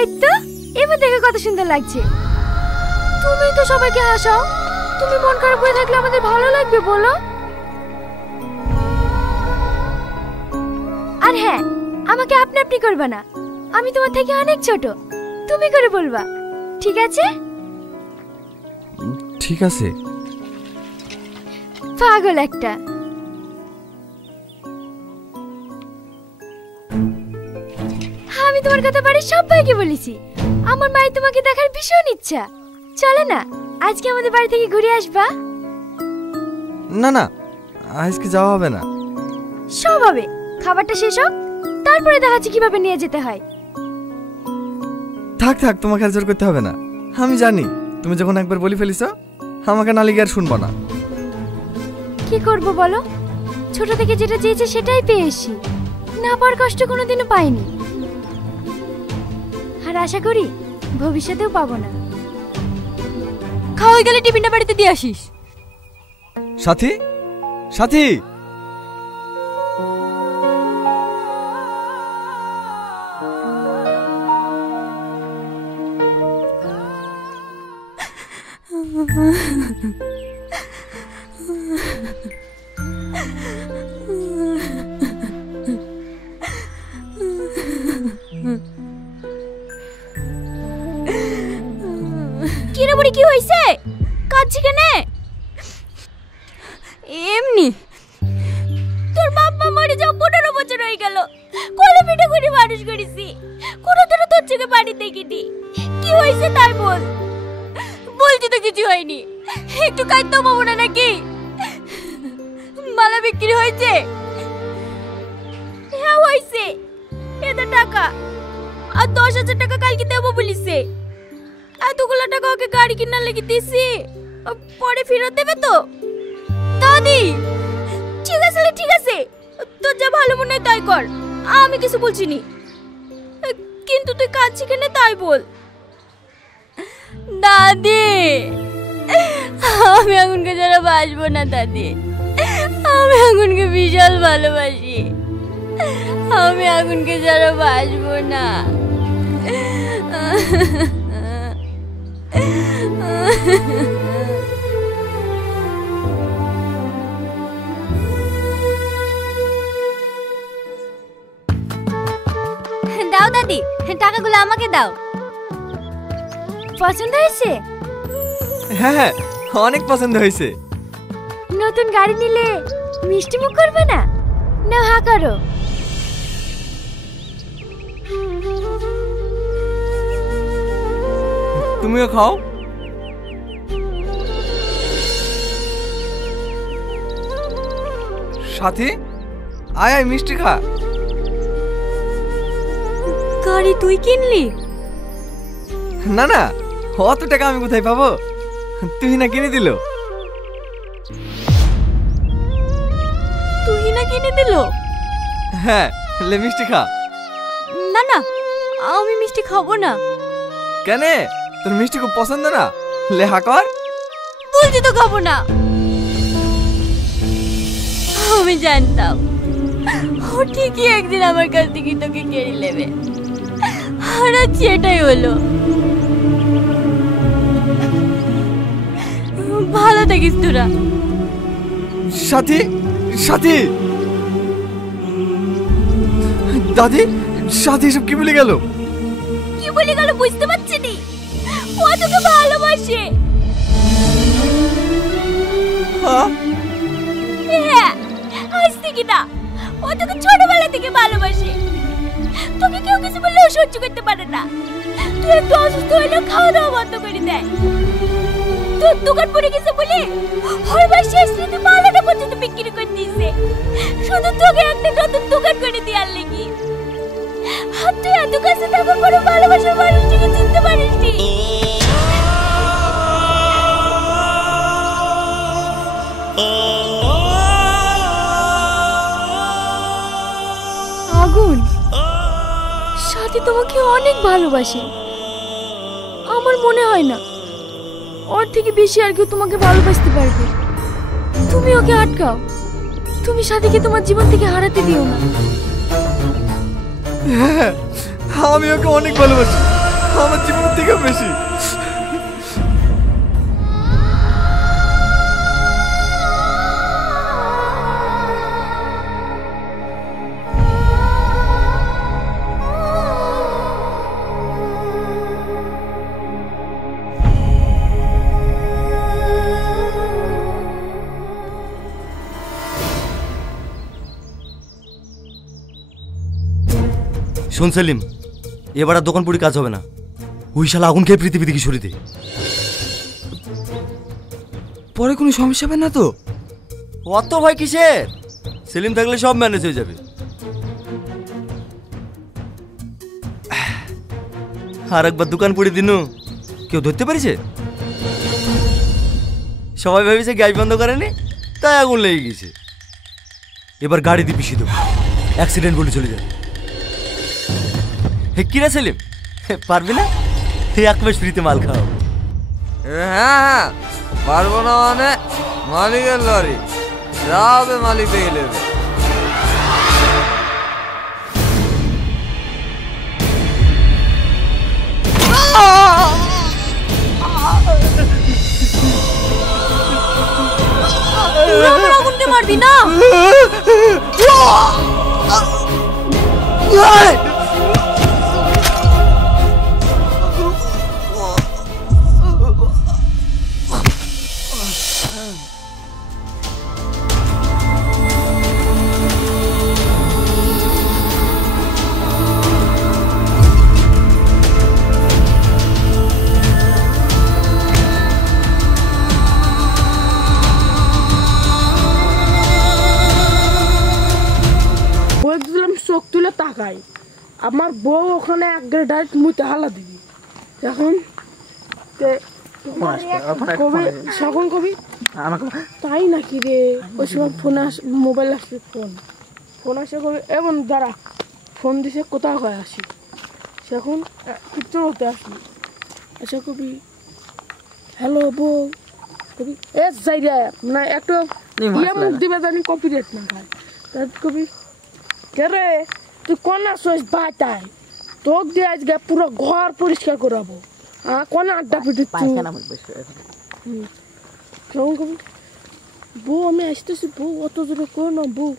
এই তো এবার দেখে কত সুন্দর লাগছে। তুমি তো সবাইকে হাসাও, তুমি মন খারাপ হয়ে থাকলে আমাদের ভালো লাগবে বলো? আর হ্যাঁ, আমাকে আপনি আপনি করবে না, আমি তোমার থেকে অনেক ছোট, তুমি করে বলবা, ঠিক আছে? ঠিক আছে। পাগল একটা। আমি তোমার কথা বাড়ির সবাইকে বলেছি, আমার মায়ের তোমাকে দেখার ভীষণ ইচ্ছা। চলো না আজকে আমাদের বাড়ি থেকে ঘুরে আসবা? না না, আজকে যাওয়া হবে না। সব হবে, খাবারটা শেষ হোক তারপরে দেখাচ্ছি কিভাবে নিয়ে যেতে হয়। থাক থাক, তোমাকে আর জোর করতে হবে না। আমি জানি তুমি যখন একবার বলি ফেলিস আমাকে না লিগে আর শুনবো না। কি করব বলো, ছোট থেকে যেটা চেয়েছে সেটাই পেয়েছি, না পাওয়ার কষ্ট কোনোদিনও পাইনি, আর আশা করি ভবিষ্যতেও পাবো না। খাওয়াই গেলে টিফিনটা বাড়িতে দিয়ে আসিস। সাথী, সাথী, কিরে বুড়ি, কি হইছে? কাঁদছি কেন? এমনি। তোর বাবা মরে যাও 15 বছর হয়ে গেল, কোলে পিঠে করে মানুষ করেছি, কোনোদিনও তোর চোখে পানি দেখিনি। কি হয়েছে তাই বল। বলছি তো কিছু হয়নি, একটু কাঁদতে পাবো না নাকি? মালা বিক্রি হয়েছে? হ্যাঁ হয়েছে, এটা টাকা আর 10,000 টাকা কালকে দেবো বলিছে। এতগুলো টাকা ওকে গাড়ি কিনার লেগে দিছি, পরে ফেরত দেবে তো? দাদি ঠিক আছে, ঠিক আছে, তোর যা ভালো মনে হয় তাই কর, আমি কিছু বলছি নি। কিন্তু তুই কাঁদছি কেন তাই বল। দাদি আমি আগুনকে যারা বাসবো না দাদি, আমি আগুনকে বিশাল ভালোবাসি, আমি আগুনকে যারা বাসবো না। দাও দাদি, টাকাগুলো আমাকে দাও। পছন্দ হয়েছে? হ্যাঁ হ্যাঁ, অনেক পছন্দ হয়েছে। নতুন গাড়ি নিলে মিষ্টি মুখ করবে না? না হা করো। তুমিও খাও। সাথী, আয় আয় মিষ্টি খা। গাড়ি তুই কিনলি? না না, অত টাকা আমি কোথায় পাবো, তুই না কিনে দিল। তুই না কিনে দিল? হ্যাঁ, লে মিষ্টি খা। না না, আমি মিষ্টি খাবো না। কেন, তোর মিষ্টি খুব পছন্দ না? লে হা কর। বলছি তো খাবো না। আমি জানতাম ও ঠিকই একদিন আমার কাছ থেকে তোকে কেড়ে নেবে, আর আজ সেটাই হলো। ভালো থাকিস তোরা। সাথী, সাথী, দাদি, সাথী এসব কি বলে গেল? কি বলে গেল বুঝতে পারছি নি, ও তোকে ভালোবাসে। হ্যাঁ হ্যাঁ, আজ থেকে না, ও তোকে ছোটবেলা থেকে ভালোবাসে। তোকে কেউ কিছু বললে ও সহ্য করতে পারে না, তুই একটু অসুস্থ হলে খাওয়া দাওয়া বন্ধ করে দেয়। তোর দোকান পড়ে গেছে বলে ওর ভাই শেষ রাতে মালাটা পর্যন্ত বিক্রি করে দিয়েছে, শুধু তোকে একটা নতুন দোকান করে দেওয়ার লেগে। আর তুই এত কাছে থাকার পরে ভালোবাসার মানুষটিকে চিনতে পারিস নি। আগুন, সাথী তোমাকে অনেক ভালোবাসে। আমার মনে হয় না ওর থেকে বেশি আর কেউ তোমাকে ভালোবাসতে পারবে। তুমি ওকে আটকাও, তুমি সাথীকে তোমার জীবন থেকে হারাতে দিও না। হ্যাঁ, আমি ওকে অনেক ভালোবাসি, আমার জীবনের থেকে বেশি। শোন সেলিম, এবার আর দোকান পুরি কাজ হবে না। ওই শালা আগুন খেয়ে পৃথিবী থেকে সরিয়ে দে। পরে কোনো সমস্যা হবে না তো? অত ভয় কিসের? সেলিম থাকলে সব ম্যানেজ হয়ে যাবে। আর একবার দোকান পুড়ে দিনু কেউ ধরতে পেরেছে? সবাই ভেবেছে গ্যাস বন্ধ করেনি, তাই আগুন লেগে গেছে। এবার গাড়ি দিয়ে পিছিয়ে দেবো, অ্যাক্সিডেন্ট বলে চলে যাবে। হে কিরা সেলিম, পারবি না? এক মাস ফ্রিতে মাল খাও। হ্যাঁ পারবো না মানে? মালিকের লরি যাবে, মালিক দেখে নেবে। আগুনকে মারবি না? চোখ তুলে তাকাই, আমার বউ ওখানে এক ডাইরেক্ট মুতে হালা দিবি। এখন সকল কবি তাই নাকি রে? ওই সময় ফোন মোবাইল আসবে, ফোন আসে কবি এবং দাঁড়া ফোন দিছে কোথাও হয়ে আসি, সেখন কিচ্ছু হতে আসি। আচ্ছা কবি হ্যালো বউ, কবি এ যাই রে না একটু ইয়ে মুখ দিবে জানি কপি রেট না খায়। তার কবি কে রে তুই কোন আসছিস বাটায়? তোক দিয়ে আজকে পুরো ঘর পরিষ্কার করাবো। কোন আড্ডা পিটি কেমন কবি বউ আমি আসতেছি, বউ অত জোরে করো না বউ,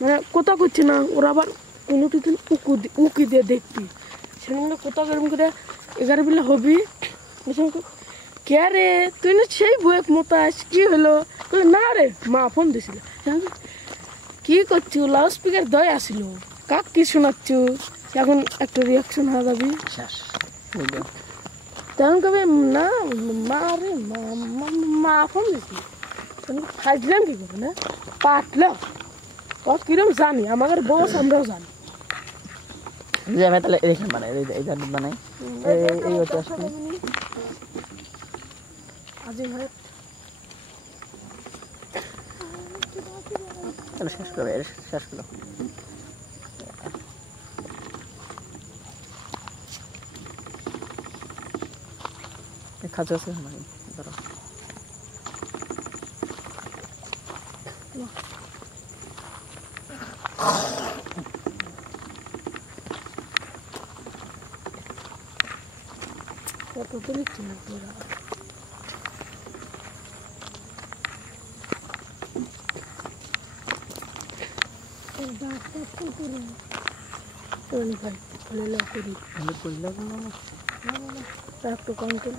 মানে কোথা করছি না ওরা আবার কোনো দিন উকি দিয়ে দেখবি। সেখানে কোথা কেরম করে 11 বেলা হবি। কে রে তুই না সেই বউয়ের মতো আস, কি হলো? না রে মা ফোন দিছিল। কি করছো? লাউড স্পিকার দয় আসিল, কাক কি শোনাচ্ছ? এখন একটা রিয়াকশন হয়ে যাবি। তখন কবি না মা রে মা ফোন দিছি, ফাইজলাম কি করবে না পাটল ও কিরম জানি, আমাদের বস আমরাও জানি। তাহলে রেখে বানাই বানাই এই হতে আসলে আজি ভাই তাহলে শেষ করো, শেষ করো। খাঁচা আছে ধরো কত তো লিখছি না পুরা ভাই ভালো করি একটু কন্ট্রোল